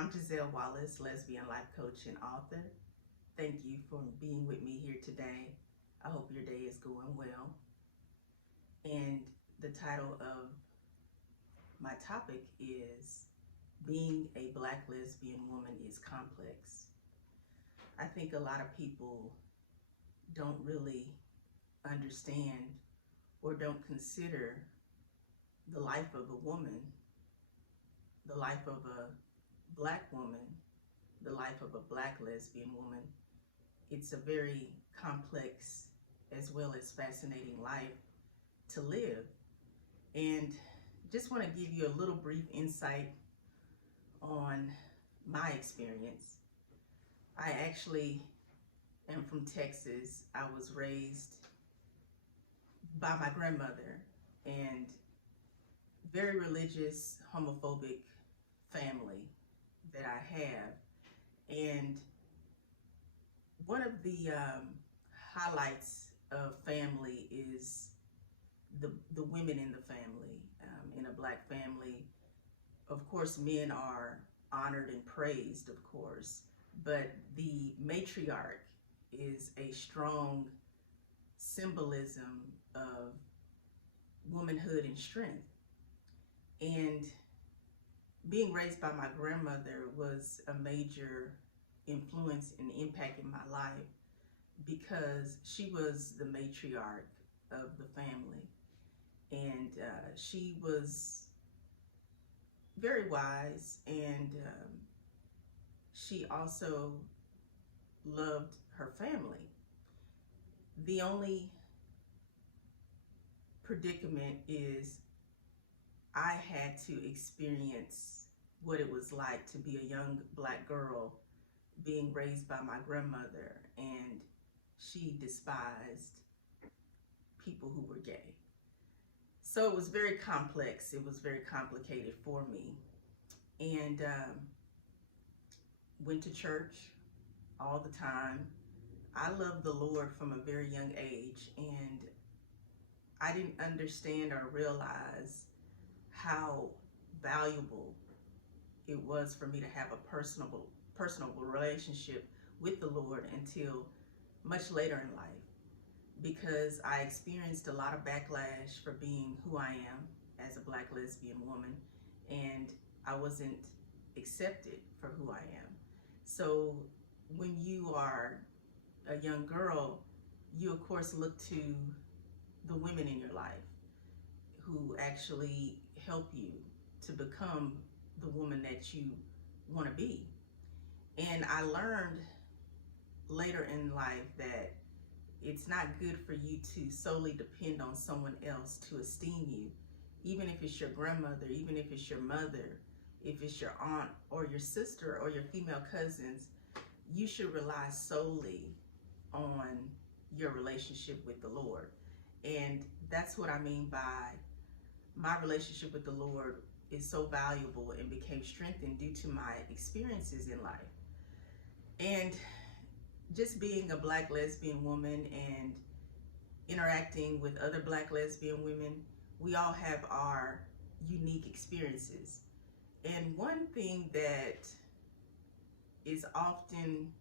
I'm Giselle Wallace, lesbian life coach and author. Thank you for being with me here today. I hope your day is going well. And the title of my topic is Being a Black Lesbian Woman is Complex. I think a lot of people don't really understand or don't consider the life of a woman, the life of a Black woman, the life of a Black lesbian woman. It's a very complex as well as fascinating life to live. And just want to give you a little brief insight on my experience. I actually am from Texas. I was raised by my grandmother and very religious, homophobic family that I have. And one of the highlights of family is the women in the family. In a Black family, of course, men are honored and praised, of course, but the matriarch is a strong symbolism of womanhood and strength. And being raised by my grandmother was a major influence and impact in my life because she was the matriarch of the family. And she was very wise, and she also loved her family. The only predicament is I had to experience what it was like to be a young Black girl being raised by my grandmother, and she despised people who were gay. So it was very complex. It was very complicated for me. And went to church all the time. I loved the Lord from a very young age, and I didn't understand or realize how valuable it was for me to have a personal relationship with the Lord until much later in life, because I experienced a lot of backlash for being who I am as a Black lesbian woman, and I wasn't accepted for who I am. So when you are a young girl, you of course look to the women in your life who actually help you to become the woman that you want to be. And I learned later in life that it's not good for you to solely depend on someone else to esteem you, even if it's your grandmother, even if it's your mother, if it's your aunt or your sister or your female cousins. You should rely solely on your relationship with the Lord. And that's what I mean by my relationship with the Lord is so valuable and became strengthened due to my experiences in life. And just being a Black lesbian woman and interacting with other Black lesbian women, we all have our unique experiences. And one thing that is often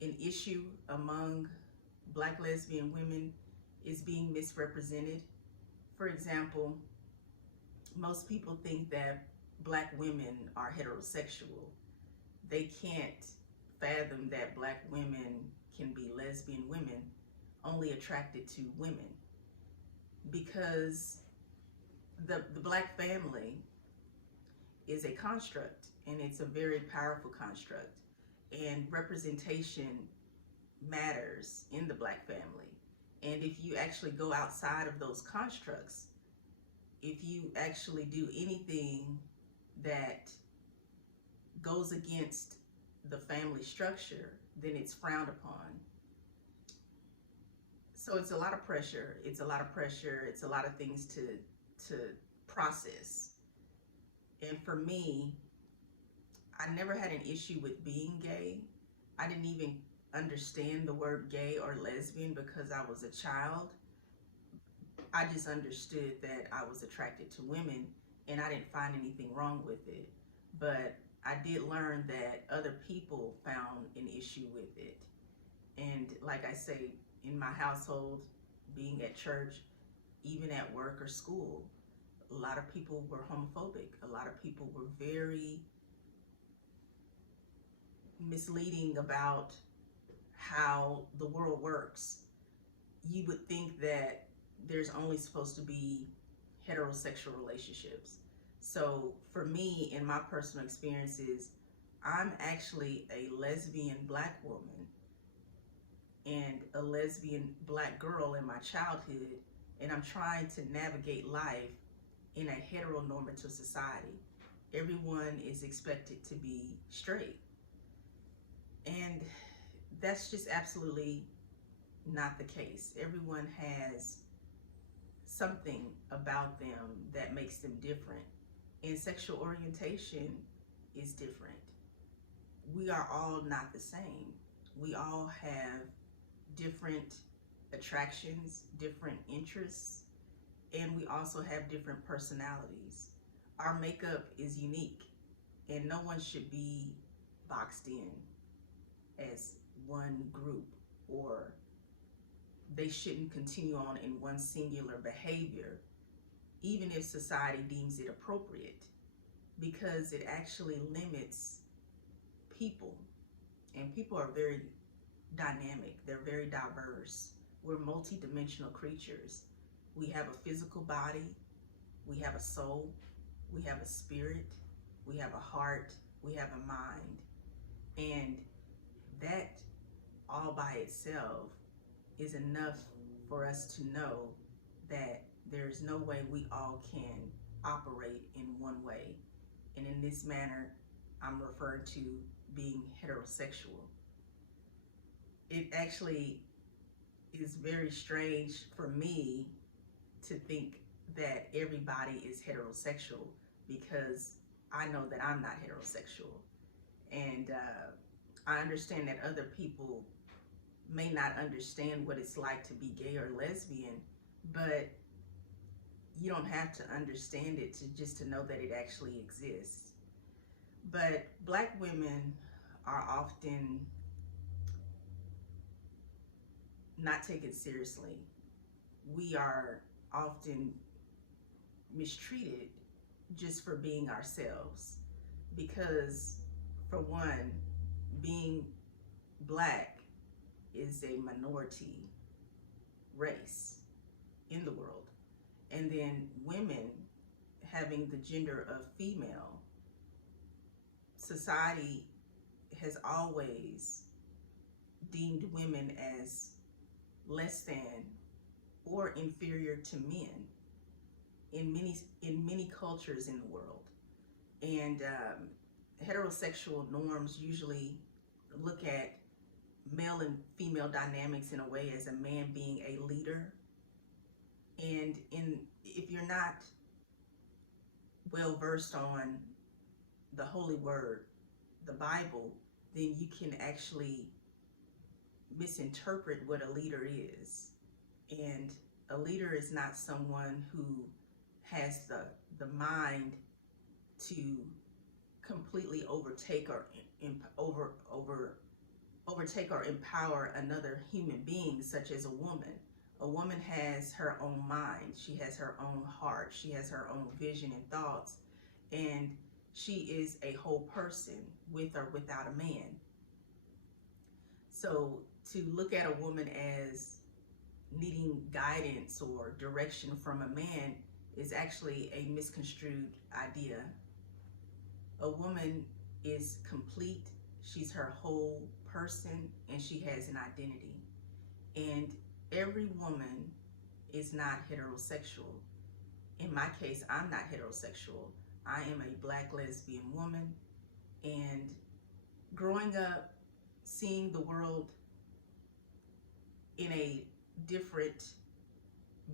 an issue among Black lesbian women is being misrepresented. For example, most people think that Black women are heterosexual. They can't fathom that Black women can be lesbian women, only attracted to women, because the Black family is a construct, and it's a very powerful construct, and representation matters in the Black family. And if you actually go outside of those constructs, if you actually do anything that goes against the family structure, then it's frowned upon. So it's a lot of pressure. It's a lot of pressure. It's a lot of things to process. And for me, I never had an issue with being gay. I didn't even understand the word gay or lesbian because I was a child. I just understood that I was attracted to women, and I didn't find anything wrong with it. But I did learn that other people found an issue with it. And like I say, in my household, being at church, even at work or school, a lot of people were homophobic. A lot of people were very misleading about how the world works. You would think that there's only supposed to be heterosexual relationships. So for me, in my personal experiences, I'm actually a lesbian Black woman and a lesbian Black girl in my childhood, and I'm trying to navigate life in a heteronormative society. Everyone is expected to be straight, and that's just absolutely not the case. Everyone has something about them that makes them different, and sexual orientation is different. We are all not the same. We all have different attractions, different interests, and we also have different personalities. Our makeup is unique, and no one should be boxed in as one group, or they shouldn't continue on in one singular behavior, even if society deems it appropriate, because it actually limits people. And people are very dynamic, they're very diverse. We're multidimensional creatures. We have a physical body, we have a soul, we have a spirit, we have a heart, we have a mind. And that all by itself is enough for us to know that there's no way we all can operate in one way. And in this manner, I'm referring to being heterosexual. It actually is very strange for me to think that everybody is heterosexual, because I know that I'm not heterosexual. And I understand that other people may not understand what it's like to be gay or lesbian, but you don't have to understand it to know that it actually exists. But Black women are often not taken seriously. We are often mistreated just for being ourselves, because for one, being Black is a minority race in the world. And then women having the gender of female, society has always deemed women as less than or inferior to men in many cultures in the world. And heterosexual norms usually look at male and female dynamics in a way as a man being a leader. And if you're not well versed on the holy word, the Bible, then you can actually misinterpret what a leader is. And a leader is not someone who has the mind to completely overtake or empower another human being, such as a woman. A woman has her own mind, she has her own heart, she has her own vision and thoughts, and she is a whole person with or without a man. So to look at a woman as needing guidance or direction from a man is actually a misconstrued idea. A woman is complete, she's her whole person, and she has an identity. And every woman is not heterosexual. In my case, I'm not heterosexual. I am a Black lesbian woman, and growing up, seeing the world in a different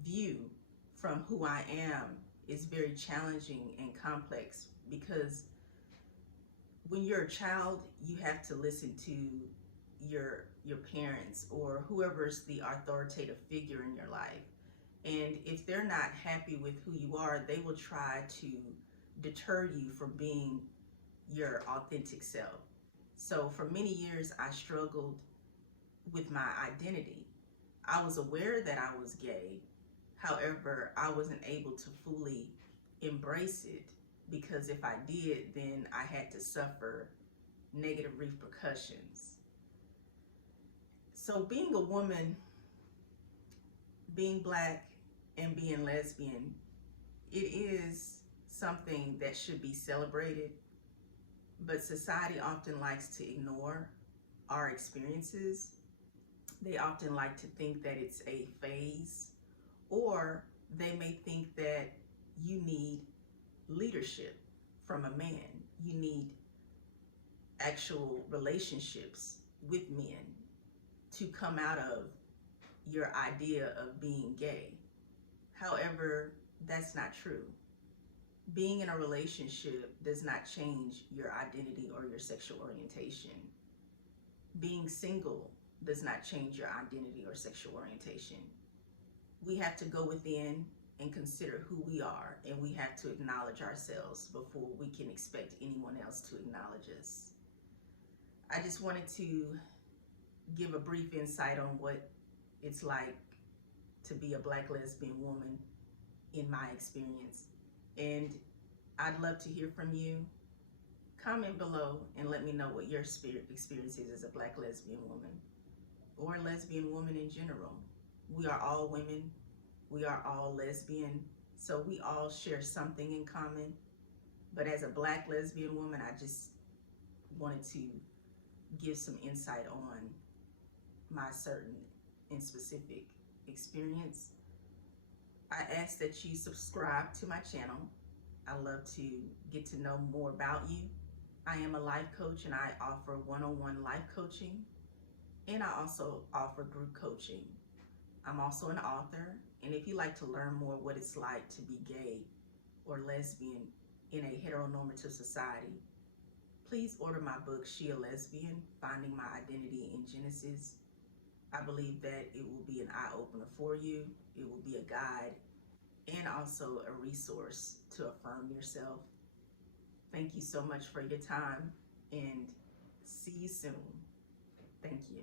view from who I am is very challenging and complex, because when you're a child, you have to listen to your parents or whoever's the authoritative figure in your life. And if they're not happy with who you are, they will try to deter you from being your authentic self. So for many years, I struggled with my identity. I was aware that I was gay. However, I wasn't able to fully embrace it because if I did, then I had to suffer negative repercussions. So being a woman, being Black, and being lesbian, it is something that should be celebrated, but society often likes to ignore our experiences. They often like to think that it's a phase, or they may think that you need leadership from a man. You need actual relationships with men to come out of your idea of being gay. However, that's not true. Being in a relationship does not change your identity or your sexual orientation. Being single does not change your identity or sexual orientation. We have to go within and consider who we are, and we have to acknowledge ourselves before we can expect anyone else to acknowledge us. I just wanted to give a brief insight on what it's like to be a Black lesbian woman in my experience. And I'd love to hear from you. Comment below and let me know what your experience is as a Black lesbian woman or a lesbian woman in general. We are all women. We are all lesbian. So we all share something in common. But as a Black lesbian woman, I just wanted to give some insight on my certain and specific experience. I ask that you subscribe to my channel. I love to get to know more about you. I am a life coach and I offer one-on-one life coaching, and I also offer group coaching. I'm also an author, and if you'd like to learn more what it's like to be gay or lesbian in a heteronormative society, please order my book, She a Lesbian, Finding My Identity in Genesis. I believe that it will be an eye-opener for you. It will be a guide and also a resource to affirm yourself. Thank you so much for your time, and see you soon. Thank you.